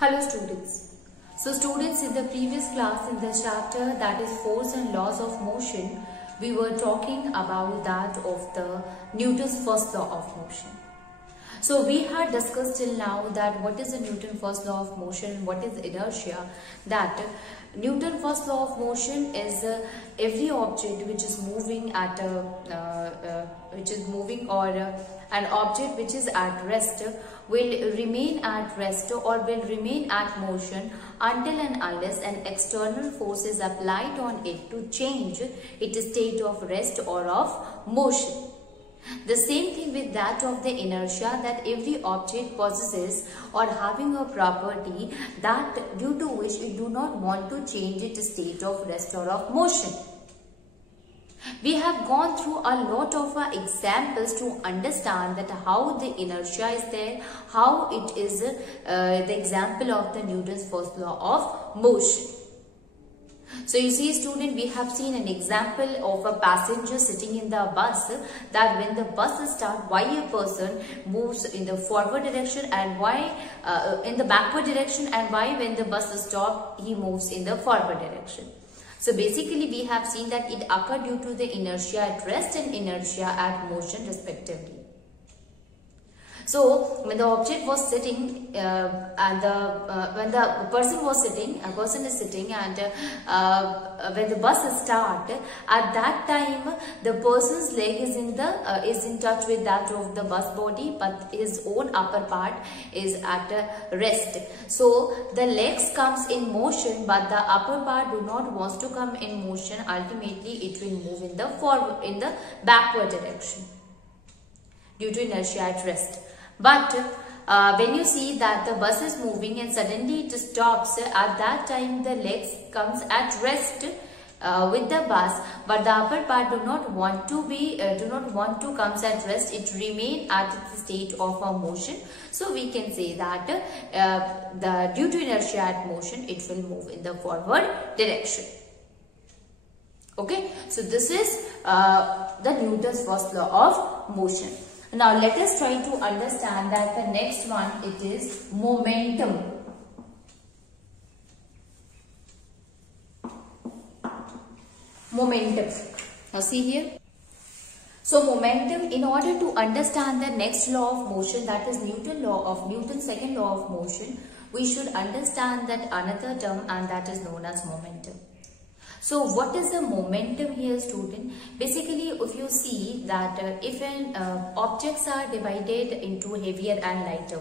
Hello students. So students, in the previous class in the chapter that is force and laws of motion, we were talking about that of the Newton's first law of motion. So we had discussed till now that what is the Newton's first law of motion, what is inertia, that Newton's first law of motion is every object which is moving at an object which is at rest will remain at rest or will remain at motion until and unless an external force is applied on it to change its state of rest or of motion. The same thing with that of the inertia, that every object possesses or having a property that due to which we do not want to change its state of rest or of motion. We have gone through a lot of examples to understand that how the inertia is there, how it is the example of the Newton's first law of motion. So you see student, we have seen an example of a passenger sitting in the bus, that when the bus starts, why a person moves in the forward direction and why in the backward direction, and why when the bus stops he moves in the forward direction. So basically we have seen that it occurred due to the inertia at rest and inertia at motion respectively. So when the object was sitting when the person was sitting, a person is sitting, and when the bus start, at that time the person's leg is in touch with that of the bus body, but his own upper part is at rest. So the legs comes in motion, but the upper part do not wants to come in motion. Ultimately it will move in the backward direction due to inertia at rest. But when you see that the bus is moving and suddenly it stops, at that time the legs comes at rest with the bus, but the upper part do not want to comes at rest. It remain at the state of a motion. So we can say that due to inertia at motion, it will move in the forward direction. Okay, so this is the Newton's first law of motion. Now let us try to understand that the next one, it is momentum. Momentum. Now see here. So momentum, in order to understand the next law of motion, that is Newton's second law of motion, we should understand that another term, and that is known as momentum. So what is the momentum here student? Basically if you see that if objects are divided into heavier and lighter.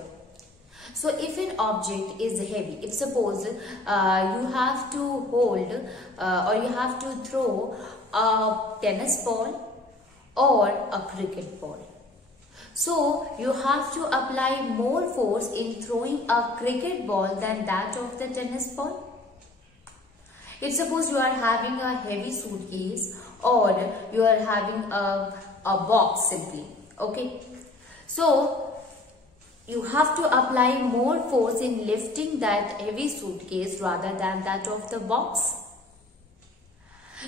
So if an object is heavy, if suppose you have to hold or you have to throw a tennis ball or a cricket ball. So you have to apply more force in throwing a cricket ball than that of the tennis ball. If suppose you are having a heavy suitcase or you are having a box simply, okay. So you have to apply more force in lifting that heavy suitcase rather than that of the box.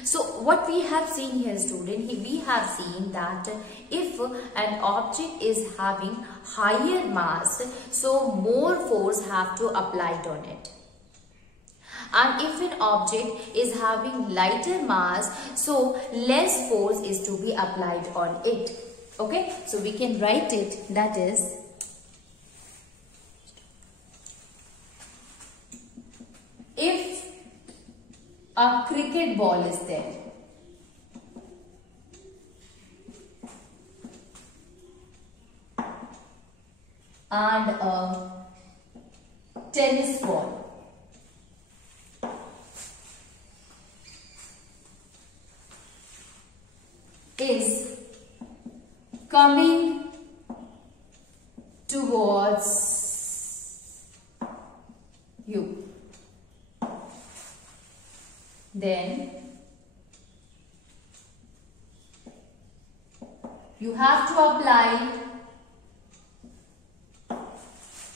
So what we have seen here student, we have seen that if an object is having higher mass, so more force have to applied on it. And if an object is having lighter mass, so less force is to be applied on it. Okay, so we can write it, that is if a cricket ball is there and a tennis ball is coming towards you, then you have to apply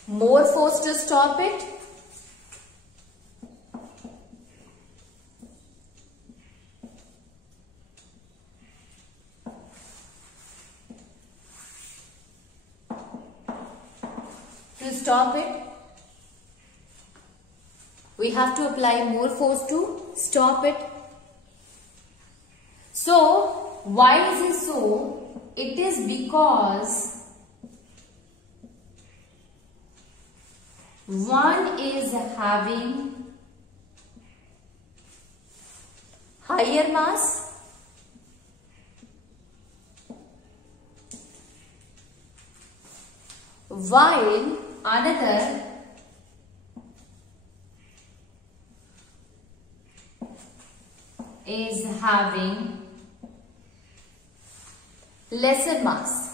more force to stop it, stop it, we have to apply more force to stop it. So, why is it so? It is because one is having higher mass while another is having lesser mass.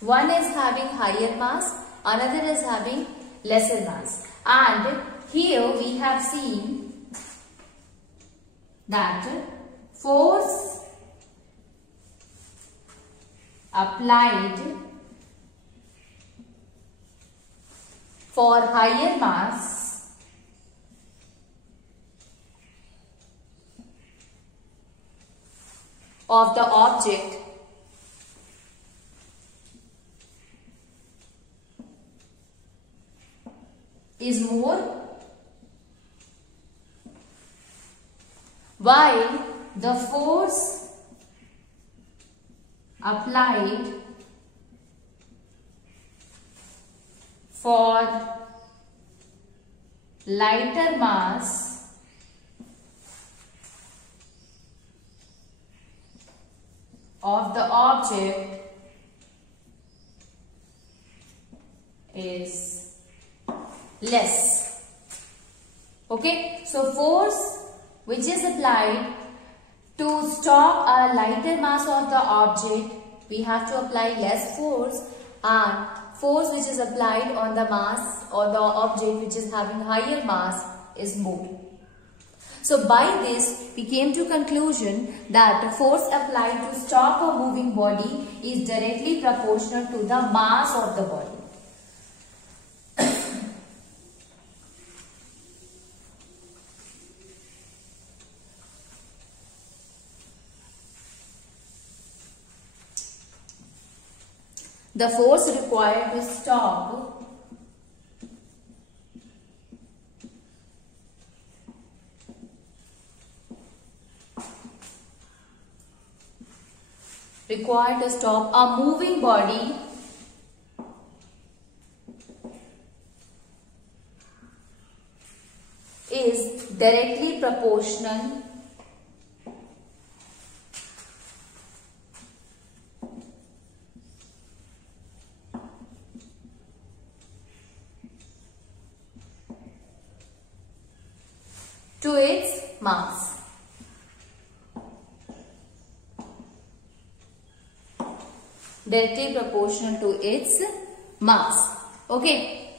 One is having higher mass, another is having lesser mass. And here we have seen that force applied for higher mass of the object is more, while the force applied for lighter mass of the object is less. Okay, so force which is applied to stop a lighter mass of the object, we have to apply less force, and force which is applied on the mass or the object which is having higher mass is more. So by this we came to conclusion that the force applied to stop a moving body is directly proportional to the mass of the body. The force required to stop a moving body is directly proportional to its mass. Directly proportional to its mass. Okay.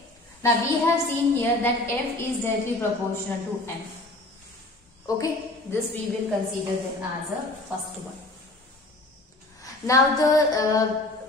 Now we have seen here that F is directly proportional to M. Okay. This we will consider them as a first one. Now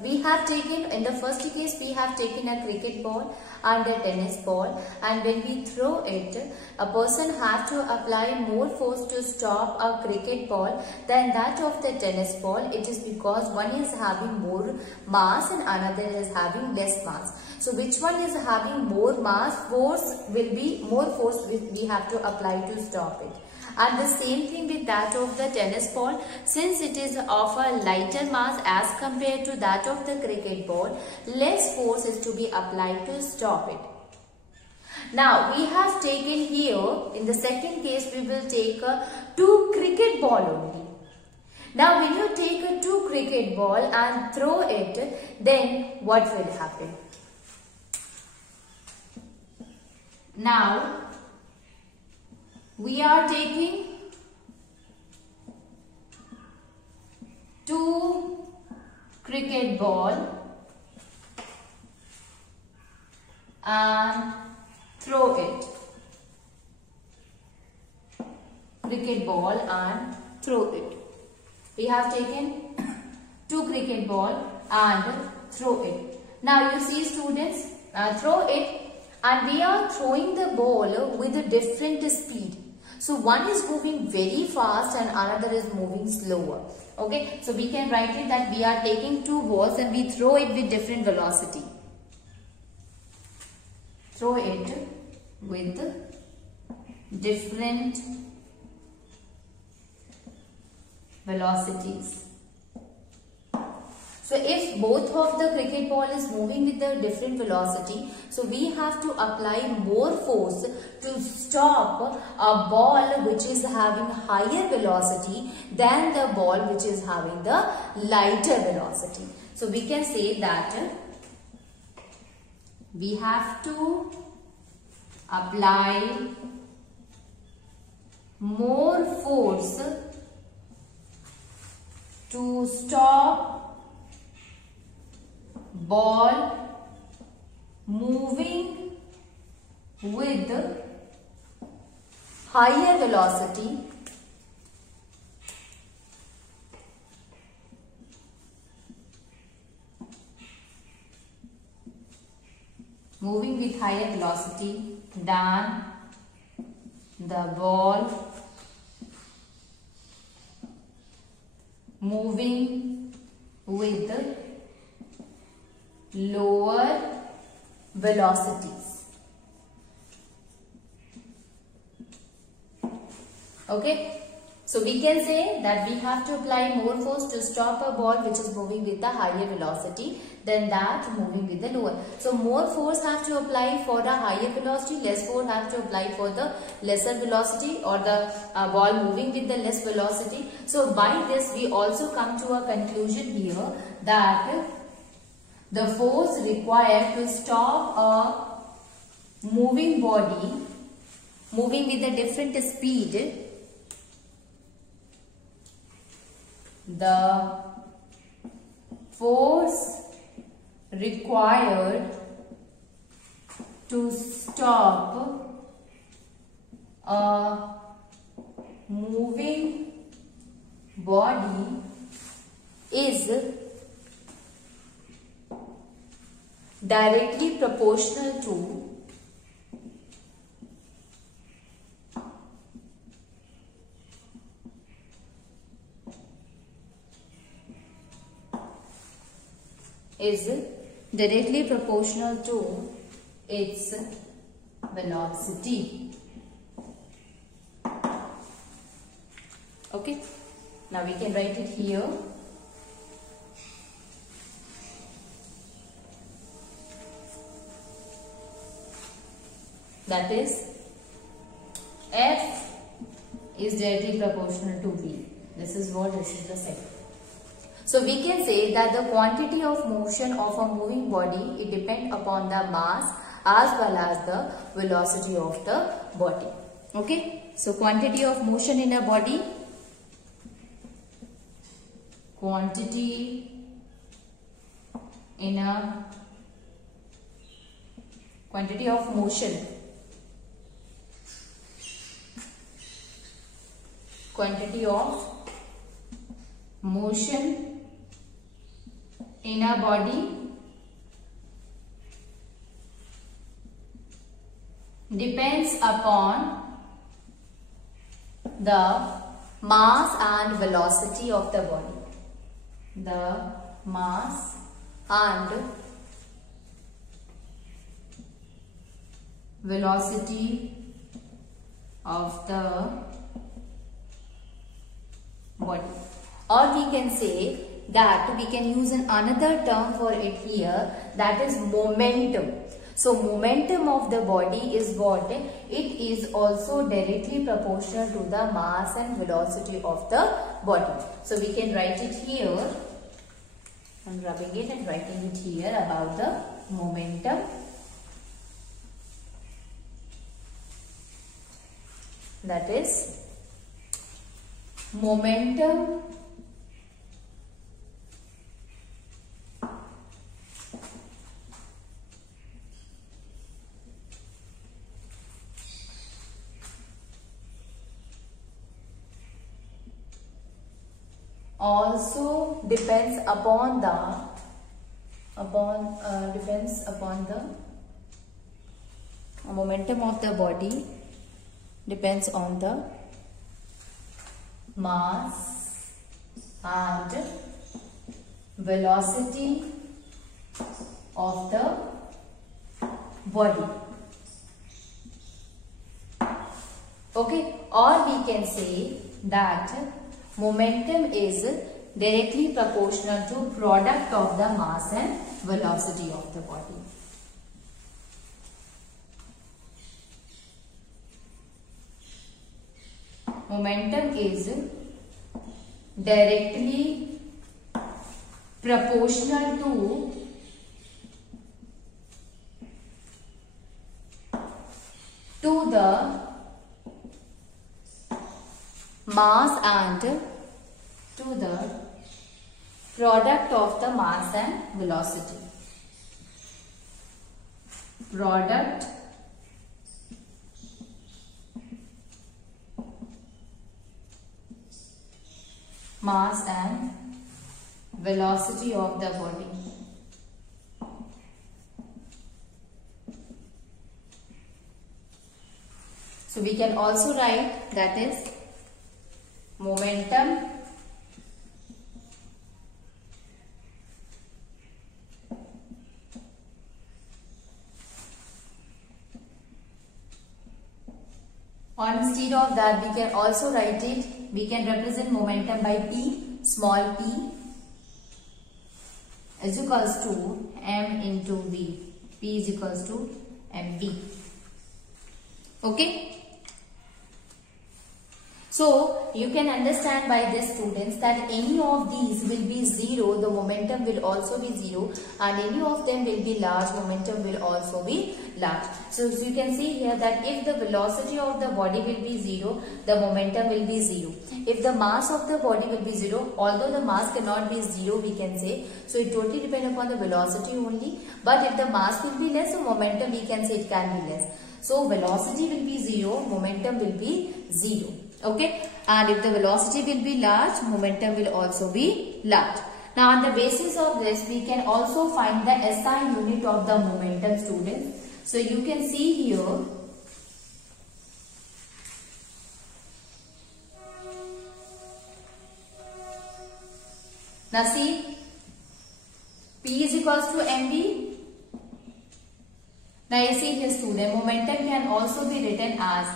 we have taken, in the first case we have taken a cricket ball and a tennis ball, and when we throw it, a person has to apply more force to stop a cricket ball than that of the tennis ball. It is because one is having more mass and another is having less mass. So which one is having more mass, force will be more force we have to apply to stop it. And the same thing with that of the tennis ball, since it is of a lighter mass as compared to that of the cricket ball, less force is to be applied to stop it. Now we have taken here, in the second case we will take a 2 cricket ball only. Now when you take a 2 cricket ball and throw it, then what will happen? Now we are taking 2 cricket ball and throw it. Cricket ball and throw it. We have taken 2 cricket ball and throw it. Now you see students, throw it, and we are throwing the ball with a different speed. So one is moving very fast and another is moving slower. Okay, so we can write it that we are taking 2 balls and we throw it with different velocity. throw it with different velocities. So if both of the cricket ball is moving with a different velocity, so we have to apply more force to stop a ball which is having higher velocity than the ball which is having the lighter velocity. So we can say that we have to apply more force to stop ball moving with higher velocity than the ball moving with lower velocities. Okay, so we can say that we have to apply more force to stop a ball which is moving with the higher velocity than that moving with the lower. So more force have to apply for the higher velocity, less force have to apply for the lesser velocity, or the ball moving with the less velocity. So by this we also come to a conclusion here that the force required to stop a moving body moving with a different speed, the force required to stop a moving body is directly proportional to its velocity. Okay, now we can write it here. That is, F is directly proportional to V. This is the second. So we can say that the quantity of motion of a moving body, it depends upon the mass as well as the velocity of the body. Okay. So quantity of motion in a body, quantity of motion in a body depends upon the mass and velocity of the body. The mass and velocity of the body. Or we can say that we can use another term for it here, that is momentum. So momentum of the body is what? It is also directly proportional to the mass and velocity of the body. So we can write it here. I'm rubbing it and writing it here about the momentum. That is momentum also depends upon the momentum of the body depends on the mass and velocity of the body. Okay, or we can say that momentum is directly proportional to product of the mass and velocity of the body. Momentum is directly proportional to the mass and to the product of the mass and velocity. Product mass and velocity of the body. So we can also write that is momentum or instead of that we can also write it, we can represent momentum by P, small p is equals to m into v. P is equals to mv. Okay. So you can understand by this, students, that any of these will be 0, the momentum will also be 0, and any of them will be large, momentum will also be large. So you can see here that if the velocity of the body will be 0, the momentum will be 0. If the mass of the body will be 0, although the mass cannot be 0, we can say, so it totally depends upon the velocity only, but if the mass will be less, so momentum we can say it can be less. So velocity will be 0, momentum will be 0. Okay, and if the velocity will be large, momentum will also be large. Now on the basis of this, we can also find the SI unit of the momentum, students. So you can see here, now see, P is equals to mv. Now you see here, student, momentum can also be written as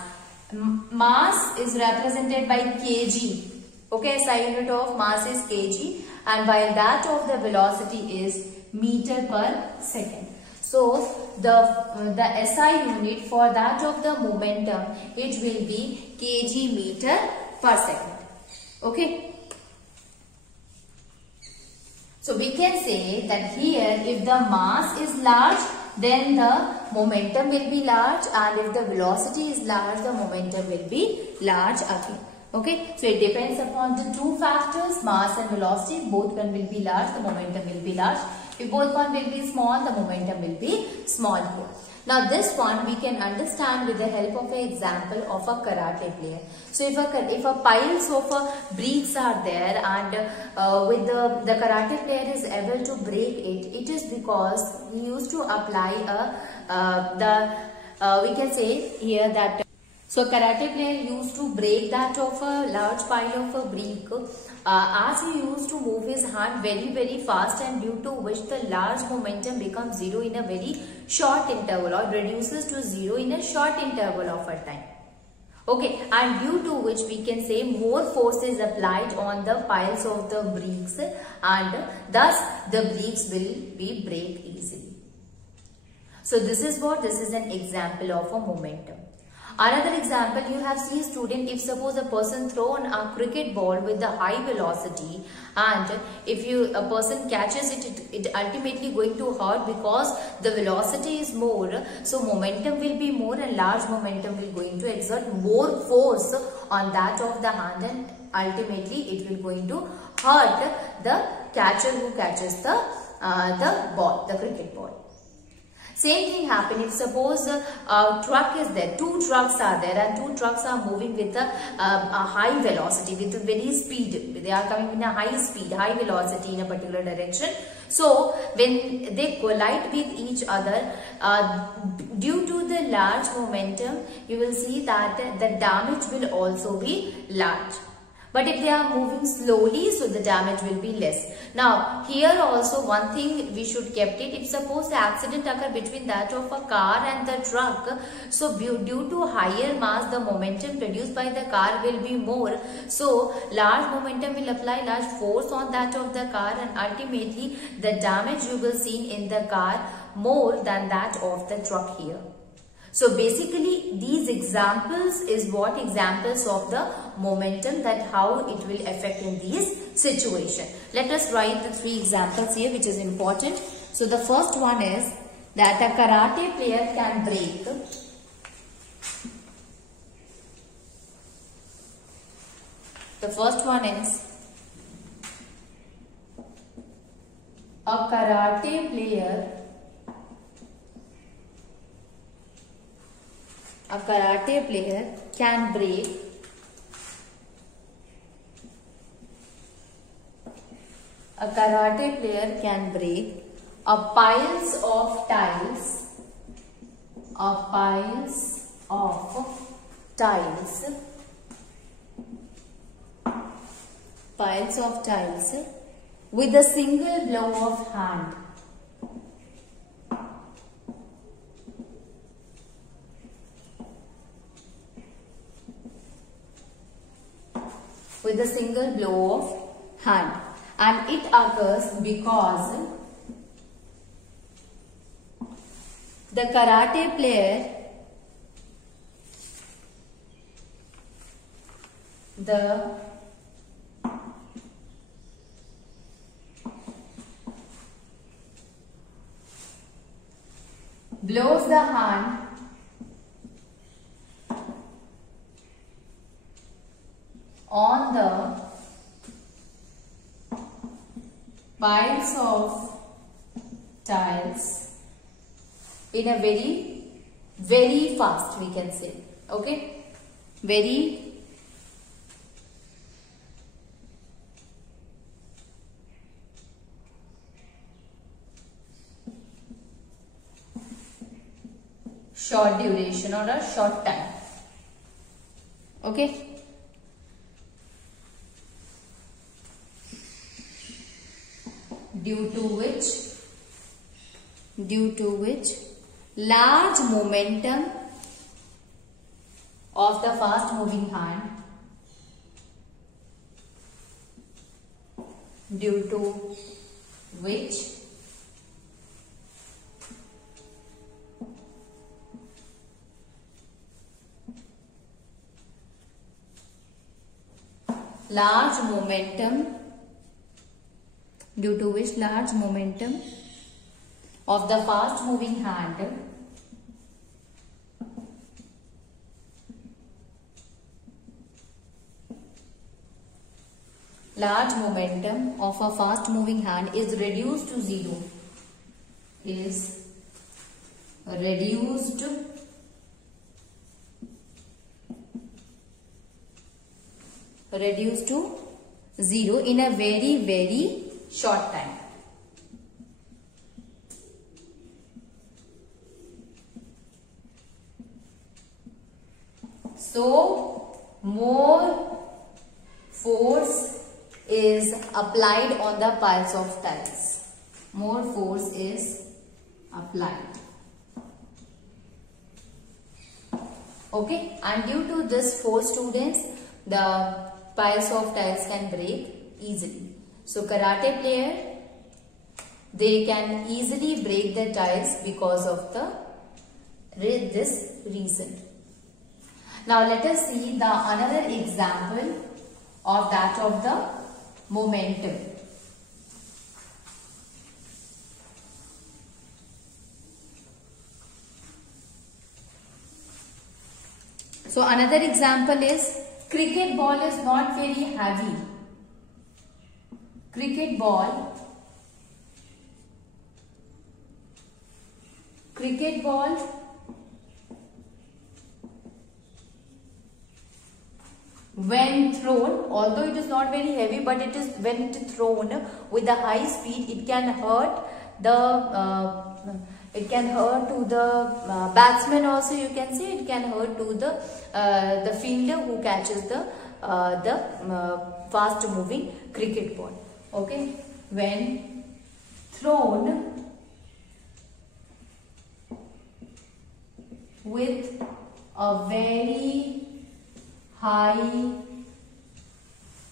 mass is represented by kg. Okay, SI unit of mass is kg, and while that of the velocity is meter per second. So the SI unit for that of the momentum, it will be kg meter per second. Okay. So we can say that here, if the mass is large, then the momentum will be large, and if the velocity is large, the momentum will be large again. Okay, so it depends upon the two factors, mass and velocity. Both one will be large, the momentum will be large. If both one will be small, the momentum will be small here. Now this one we can understand with the help of an example of a karate player. So if a piles of bricks are there, and with the karate player is able to break it, it is because he used to apply we can say here that, so karate player used to break that of a large pile of a brick as he used to move his hand very fast, and due to which the large momentum becomes 0 in a very short interval, or reduces to 0 in a short interval of a time. Okay, and due to which we can say more force is applied on the piles of the bricks, and thus the bricks will be break easily. So this is an example of a momentum. Another example, you have seen, student, if suppose a person thrown a cricket ball with the high velocity, and if a person catches it, it ultimately going to hurt because the velocity is more, so momentum will be more, and large momentum will going to exert more force on that of the hand, and ultimately it will going to hurt the catcher who catches the ball, the cricket ball. Same thing happen if suppose a truck is there, two trucks are there, and two trucks are moving with a high velocity, with a very speed. They are coming in a high speed, high velocity in a particular direction. So when they collide with each other, due to the large momentum, you will see that the damage will also be large. But if they are moving slowly, so the damage will be less. Now, here also one thing we should kept it. If suppose the accident occur between that of a car and the truck, so due to higher mass, the momentum produced by the car will be more. So, large momentum will apply large force on that of the car, and ultimately the damage you will see in the car more than that of the truck here. So basically these examples is what examples of the momentum, that how it will affect in these situation. Let us write the 3 examples here which is important. So the first one is that a karate player can break the first one is a karate player can break a piles of tiles with a single blow of hand. With a single blow of hand, and it occurs because the karate player blows the hand on the piles of tiles in a very fast, we can say. Okay, very short duration or a short time. Okay. Due to which large momentum of the fast moving hand, large momentum of the fast moving hand is reduced to zero. Reduced to zero in a very short time. So more force is applied on the piles of tiles. More force is applied. Okay, and due to this force, students, the piles of tiles can break easily. So karate player, they can easily break the tiles because of this reason. Now let us see the another example of that of the momentum. So another example is cricket ball is not very heavy. Cricket ball when thrown, although it is not very heavy, but it is when it is thrown with a high speed, it can hurt to the batsman also, you can say. It can hurt to the fielder who catches the the fast moving cricket ball. Okay, when thrown with a very high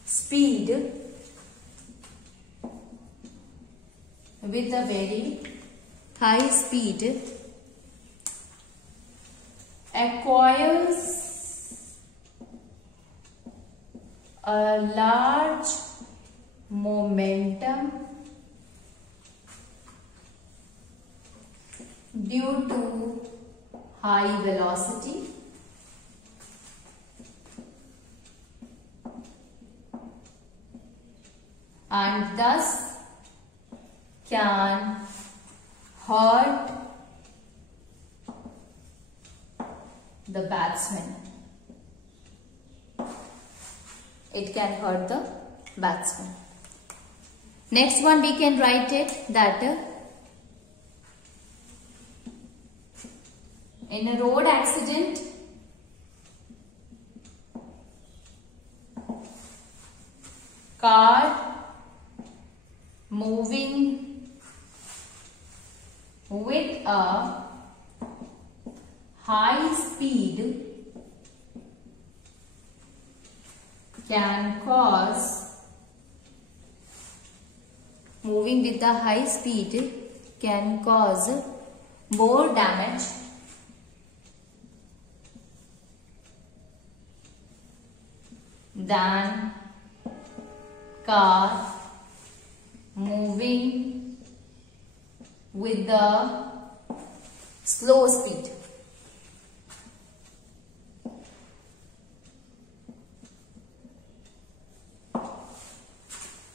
speed, acquires a large momentum due to high velocity, and thus can hurt the batsman. It can hurt the batsman. Next one we can write it that in a road accident, car moving with a high speed can cause more damage than car moving with the slow speed.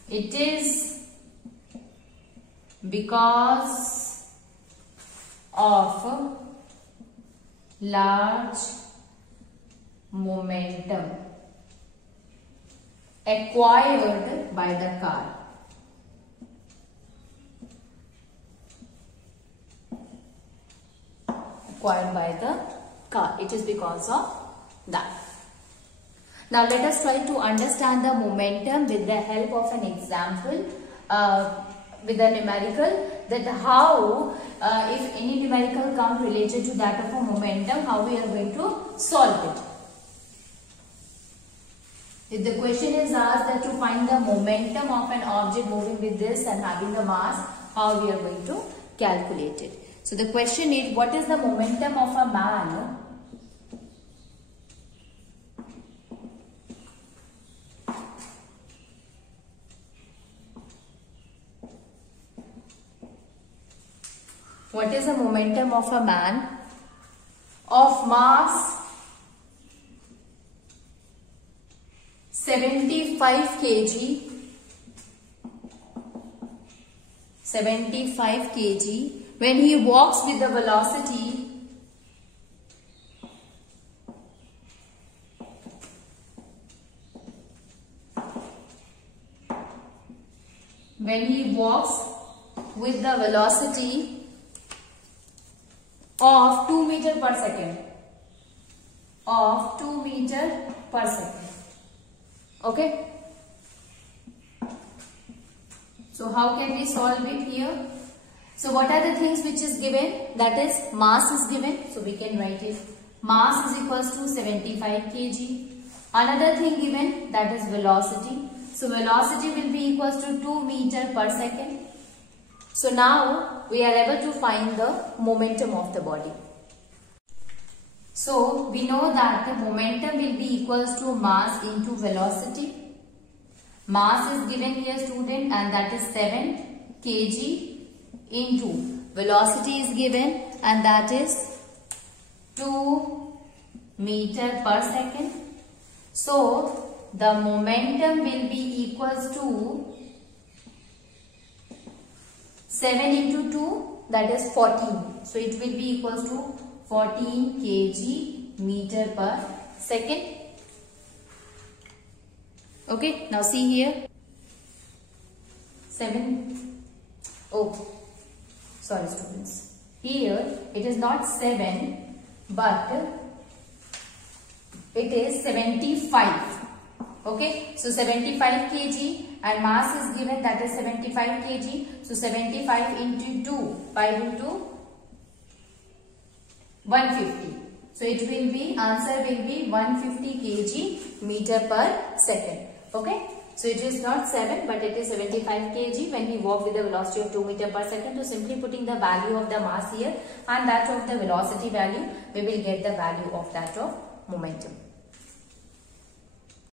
It is because of large momentum acquired by the car. It is because of that. Now let us try to understand the momentum with the help of an example, with a numerical, that how if any numerical comes related to that of a momentum, how we are going to solve it. If the question is asked that to find the momentum of an object moving with this and having the mass, how we are going to calculate it. So the question is, what is the momentum of a man of mass 75 kg when he walks with the velocity of 2 meter per second. Okay. So how can we solve it here? So what are the things which is given? That is mass is given. So we can write it. Mass is equals to 75 kg. Another thing given, that is velocity. So velocity will be equals to 2 meter per second. So now we are able to find the momentum of the body. So we know that the momentum will be equals to mass into velocity. Mass is given here, student, and that is 7 kg into velocity is given, and that is 2 meter per second. So the momentum will be equals to 7 into 2, that is 14. So it will be equals to 14 kg meter per second. Okay, now see here. 7. Oh, sorry students. Here it is not 7, but it is 75. Okay, so 75 kg and mass is given, that is 75 kg. So 75 into 2, 5 into 150. So it will be, answer will be 150 kg meter per second. Okay, so it is not 7 but it is 75 kg when we walk with the velocity of 2 meter per second. So simply putting the value of the mass here and that of the velocity value, we will get the value of that of momentum.